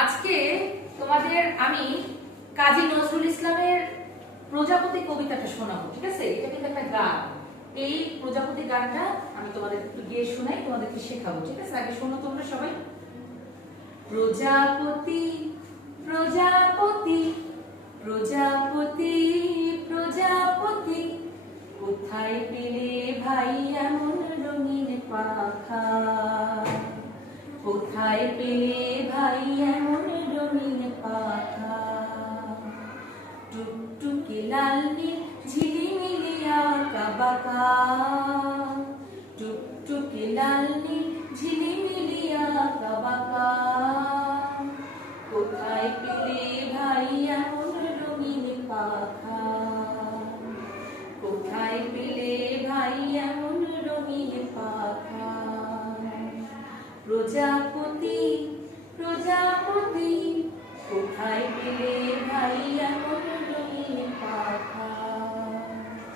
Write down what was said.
আজকে তোমাদের আমি কাজী নজরুল ইসলামের প্রজাপতি কবিতাটা শোনাবো। ঠিক আছে, এটা কিন্তু একটা গান। এই প্রজাপতি গানটা আমি তোমাদের একটু গিয়ে শোনাই, তোমাদেরকে শেখাবো। ঠিক আছে, আগে শোনো তোমরা সবাই। প্রজাপতি প্রজাপতি প্রজাপতি প্রজাপতি, কোথায় পেলে ভাই এমন রঙিন পাখা? কোথায় পেলে ভাই এমন রঙিন পাখা? টুকটুকে লাল নীল ঝিলিমিলি আঁকা বাঁকা, টুকটুকে লাল নীল ঝিলিমিলি আঁকা বাঁকা।